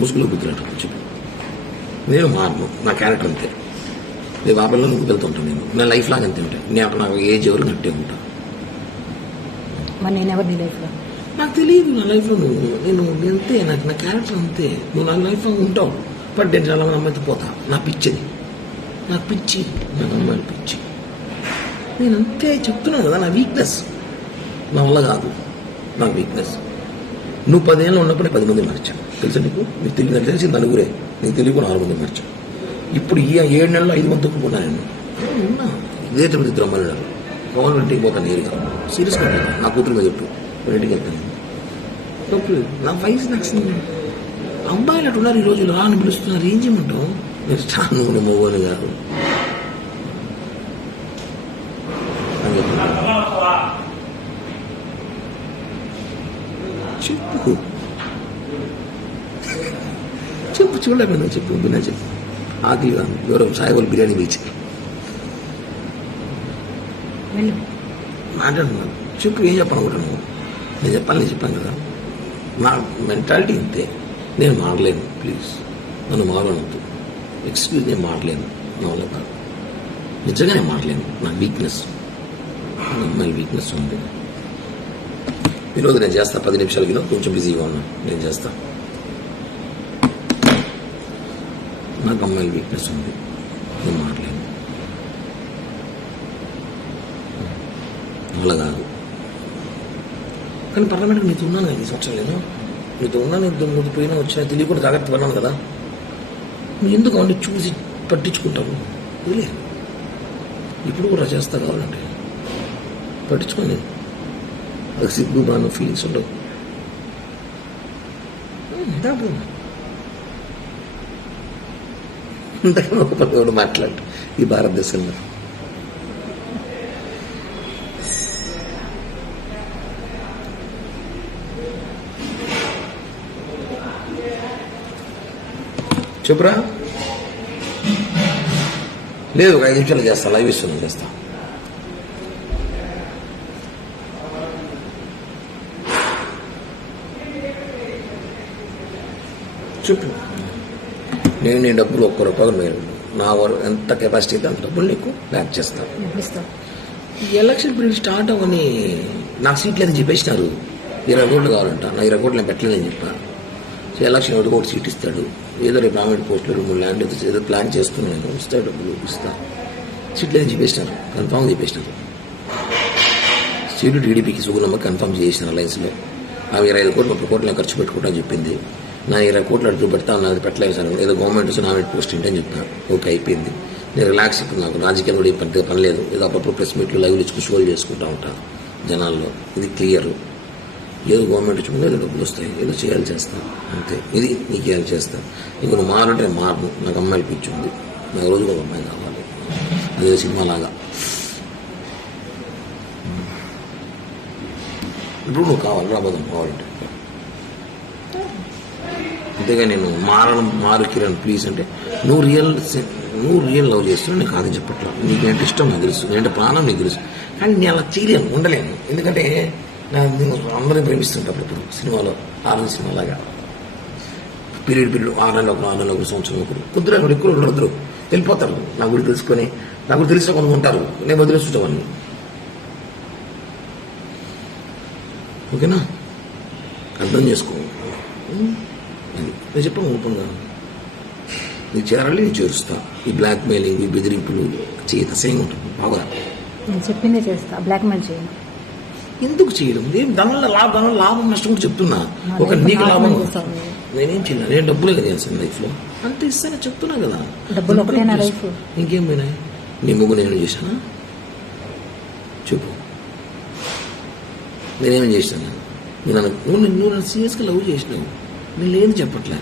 ముసుగులో గుర్తున్నట్టు చెప్పు. నేను మారను నా క్యారెక్టర్ అంతే. ఆ పిల్లలు నువ్వు వెళ్తుంటాను నేను. నా లైఫ్ లాగా అంతే ఉంటాయి నేను నాకు ఏజ్ ఎవరు నట్టే ఉంటా? మరి నేను ఎవరు నీ లైఫ్లో నాకు తెలియదు నా లైఫ్లో నువ్వు. నేను అంతే నాకు నా క్యారెక్టర్ అంతే. నువ్వు నా లైఫ్లో ఉంటావు. బట్ నేను చాలా మంది అమ్మాయితో పోతా. నా పిచ్చిది. నాకు పిచ్చి. నాకు అమ్మాయిలు పిచ్చి. నేను అంతే చెప్తున్నాను కదా నా వీక్నెస్ నా వల్ల కాదు. నా వీక్నెస్ నువ్వు పదేళ్ళు ఉన్నప్పుడు పది మంది మార్చాను తెలుసా నీకు? నీకు తెలియదు నాకు తెలిసి నలుగురే. నీకు తెలియకుండా ఆరు మంది మార్చాను ఇప్పుడు ఈ ఏడు నెలలు ఐదు మంది తొక్కున్నా నేను ఉన్నా ఇదే తిరుపతి ఇద్దరు పవన్ ఇంటికి పోతాను నేరుగా. సీరియస్గా నా కూతురు మీద చెప్పు. ఇంటికి వెళ్తాను నేను. నా వయసు నాకు అసలు- అబ్బాయిలు ఈ రోజు రా అని పిలుస్తున్నారు. ఏం చేయమంటావు? నేను స్టాండ్ ఉన్న మోగోని అని చెప్పాను. చెప్పు. చెప్పు చూడలేకపోయినా చెప్పు విన్నా చెప్పు. ఆకలిగా ఎవరో సాయిబాబు బిర్యానీ బీచ్ మాట్లాడుతున్నాను చెప్పు ఏం చెప్పాలనుకుంటున్నాను నేను చెప్పాలి నేను చెప్పాను కదా. నా మెంటాలిటీ ఇంతే. నేను మారలేను ప్లీజ్. నన్ను మారవద్దు. ఎక్స్క్యూజ్ నేను మారలేను. నా వల్ల కాదు. నిజంగా నేను మారలేను. నా వీక్నెస్ అమ్మాయి వీక్నెస్ ఉంది. ఈరోజు నేను చేస్తా పది నిమిషాలకి కొంచెం బిజీగా ఉన్నాను నేను చేస్తా. నాకు అమ్మాయి వీక్నెస్ ఉంది నేను మారలేను అలా కాదు. కానీ పర్లమెంట్ నీతో ఉన్నాను కదా సంవత్సరాలు నేను. నీతో ఉన్నాను ఇద్దరు ముందు పోయినా వచ్చినా తెలియకుండా జాగ్రత్త పడినాను కదా. నువ్వు ఎందుకు అంటే చూసి పట్టించుకుంటావు? వదిలే. ఇప్పుడు కూడా చేస్తా కావాలంటే. పట్టించుకోండి అది ఫీలింగ్స్ ఉండవు ఉమ్, దాపు. ఒక పది మాట్లాడు ఈ భారతదేశంలో చెప్పురా లేదు ఒక ఐదు నిమిషాలు చేస్తా లైవ్ ఇస్తుంది చేస్తా చెప్పు. నేను నీ డబ్బులు ఒక్క రూపాయలు మేలు నా వరకు ఎంత కెపాసిటీ అయితే అంత డబ్బులు నీకు బ్యాక్ చేస్తాను ఈ ఎలక్షన్ పీరియడ్ స్టార్ట్ అవ్వని నాకు సీట్లు అని చెప్పేసినారు. ఇరవై కోట్లు కావాలంట. నా ఇరవై కోట్లు నేను పెట్టలేదని చెప్పా. సో ఎలక్షన్ ఒకటి ఒకటి సీట్ ఇస్తాడు. ఏదో రేపు గవర్నమెంట్ పోస్టులు రెండు మూడు ల్యాండ్ ఏదో ప్లాన్ చేస్తున్నాను నేను. ఇస్తాడు డబ్బులు ఇస్తా. సీట్లు అని చెప్పేసినారు. కన్ఫామ్ చెప్పేసినారు. సీటు టీడీపీకి సుగుణమ్మ కన్ఫామ్ చేసిన అలయన్స్లో ఆమె ఇరవై ఐదు కోట్లు ముప్పై కోట్లు నేను ఖర్చు పెట్టుకుంటా చెప్పింది. నా ఇరవై కోట్లు అడుగు పెడతా నాది పెట్టలేదు సార్. ఏదో గవర్నమెంట్ వచ్చి నామినేట్ పోస్ట్ ఏంటని చెప్పిన ఓకే అయిపోయింది. నేను రిలాక్స్ ఇప్పుడు నాకు రాజకీయాలు కూడా పెద్దగా పని లేదు. ఏదో అప్పుడప్పుడు ప్రెస్ మీట్లు లైవ్ ఇచ్చుకు షోలు చేసుకుంటా ఉంటాను జనాల్లో. ఇది క్లియర్ ఏదో గవర్నమెంట్ వచ్చి ఏదో డబ్బులు వస్తాయి. ఏదో చేయాలి చేస్తాను అంతే. ఇది నీకు చేయాలి చేస్తాను ఇంక నువ్వు మారంటే మారను. నాకు అమ్మాయి పిచ్చి ఉంది. నాకు రోజు ఒక అమ్మాయి కావాలి. అదే సినిమా లాగా ఇప్పుడు నువ్వు కావాలి రాబోదాం కావాలంటే. అంతేగా నేను మారడం మారు కిరణ్ ప్లీజ్ అంటే నువ్వు రియల్ నువ్వు రియల్ లవ్ చేస్తున్నావు నీకు కాదని చెప్పట్లా. నీకేంటి ఇష్టం నాకు తెలుసు నేనంటే ప్రాణం నీకు తెలుసు. కానీ నేను అలా చేయలేను ఉండలేను. ఎందుకంటే నా నేను అందరిని ప్రేమిస్తుంటా సినిమాలో ఆరు సినిమాలాగా. పీరియడ్ పీరియడ్ ఆరు నెలలు ఒకరు ఆరు నెలలు ఒకరు సంవత్సరం ఒకరు. కుదురు అక్కడ ఎక్కువ ఉండరు వెళ్ళిపోతారు నా గురించి తెలుసుకొని నా గురించి తెలిసిన కొంత ఉంటారు. నేను వదిలేస్తుంటామని ఓకేనా? అర్థం చేసుకో. అది నేను చెప్పాను ఓపెన్గా నీకు చేరాలి నేను చేరుస్తా. ఈ బ్లాక్ మెయిలింగ్ ఈ బెదిరింపులు చేత సేమ్ ఉంటుంది. బాగా నేను చెప్పిందే చేస్తా. బ్లాక్మెయిల్ చేయను. ఎందుకు చేయడం? ఏం దానివల్ల లాభం దానివల్ల లాభం నష్టం కూడా చెప్తున్నా. నా ఒక నీకు లాభం. నేనేం చేయను. నేను డబ్బులే కదా చేస్తాను లైఫ్లో. అంత ఇస్తానే చెప్తున్నా కదా. డబ్బులు నా లైఫ్. ఇంకేం పోయినాయి? నీ ముగ్గు నేను చేశానా? చెప్పు. నేనేం చేశాను? నేను నువ్వు నువ్వు నన్ను సీరియస్గా లవ్ చేసినావు. నేను లేని చెప్పట్లే.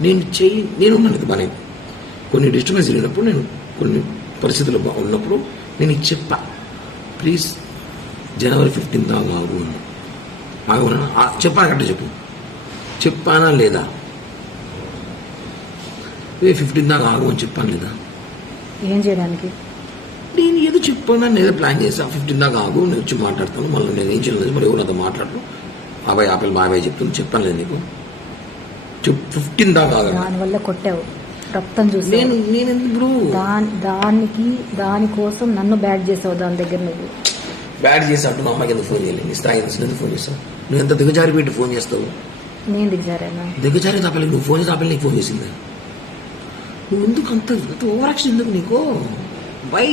నేను చెయ్యి నేను ఉన్నాను బాగా కొన్ని డిస్టర్బెన్స్ జరిగినప్పుడు నేను కొన్ని పరిస్థితులు ఉన్నప్పుడు నేను చెప్పా ప్లీజ్ జనవరి ఫిఫ్టీన్త్ దాకా ఆగు ఆగమన్నా చెప్పాను కరెక్ట్ చెప్పు. చెప్పానా లేదా? ఏ ఫిఫ్టీన్ దాకా ఆగు అని చెప్పాను లేదా? ఏం చేయడానికి? నేను ఏదో చెప్పాను నేను ఏదో ప్లాన్ చేసా ఫిఫ్టీన్ దాకా ఆగు నేను వచ్చి మాట్లాడతాను మళ్ళీ నేను ఏం చేయలేదు మరి ఎవరు నాతో మాట్లాడరు బాబాయ్ ఆపిల్ బాబాయ్ చెప్తుంది చెప్పాను లేదు నీకు. చెప్పు ఫిఫ్టీన్ దాకా. దానివల్ల కొట్టావు. రక్తం చూసావు. నేను నేను ఇప్పుడు దాని దానికి దానికోసం నన్ను బ్యాడ్ చేసావు దాని దగ్గర నువ్వు. బ్యాడ్ చేసి అంటూ మా అమ్మాయికి ఎందుకు ఫోన్ చేయలేదు? నీ స్థాయి ఎందుకు ఫోన్ చేస్తావు. నువ్వు ఎంత దిగజారి పెట్టి ఫోన్ చేస్తావు? నేను దిగజారేనా? దిగజారి తప్పలేదు నువ్వు ఫోన్ చేసి నీకు ఫోన్ చేసింది. నువ్వు ఎందుకు అంత అంత ఓవరాక్షన్ ఎందుకు నీకు? వై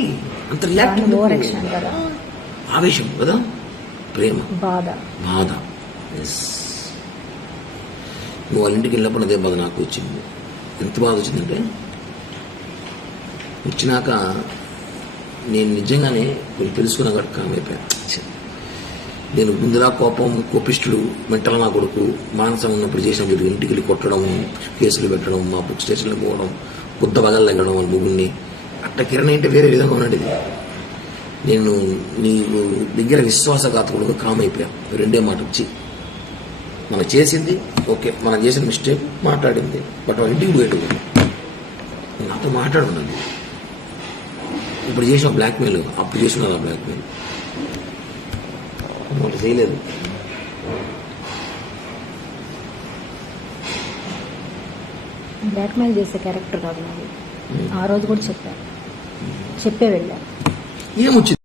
అంత రియాక్ట్ ఓవర్ యాక్షన్ ఆవేశం కదా? ప్రేమ. బాధ. బాధ. ఎస్ నువ్వు వాళ్ళ ఇంటికి వెళ్ళినప్పుడు అదే బాధ నాకు వచ్చింది. ఎంత బాధ వచ్చిందంటే వచ్చినాక నేను నిజంగానే కొంచెం తెలుసుకున్న కాబట్టి కామైపోయా నేను ముందులా కోపం కోపిష్ఠుడు మెంటల్ నా కొడుకు మానసం ఉన్నప్పుడు చేసిన వీడు ఇంటికి వెళ్ళి కొట్టడం కేసులు పెట్టడం మా బుక్ స్టేషన్లో పోవడం కొత్త బగలు తగ్గడం వాళ్ళ ముగ్గురిని అట్ట కిరణ్ అంటే వేరే విధంగా ఉన్నాడు ఇది నేను నీ దగ్గర విశ్వాసఘాతకుడుగా కామైపోయా. రెండే మాట వచ్చి మనం చేసింది ఓకే మనం చేసిన మిస్టేక్ మాట్లాడింది బట్ వాళ్ళ ఇంటికి పోయేటు నాతో మాట్లాడున్నది ఇప్పుడు చేసిన బ్లాక్మెయిల్ అప్పుడు చేసిన బ్లాక్మెయిల్ వాళ్ళు చేయలేదు. బ్లాక్మెయిల్ చేసే క్యారెక్టర్ కాదు నాది. ఆ రోజు కూడా చెప్పా చెప్పే వెళ్ళా ఏమొచ్చింది?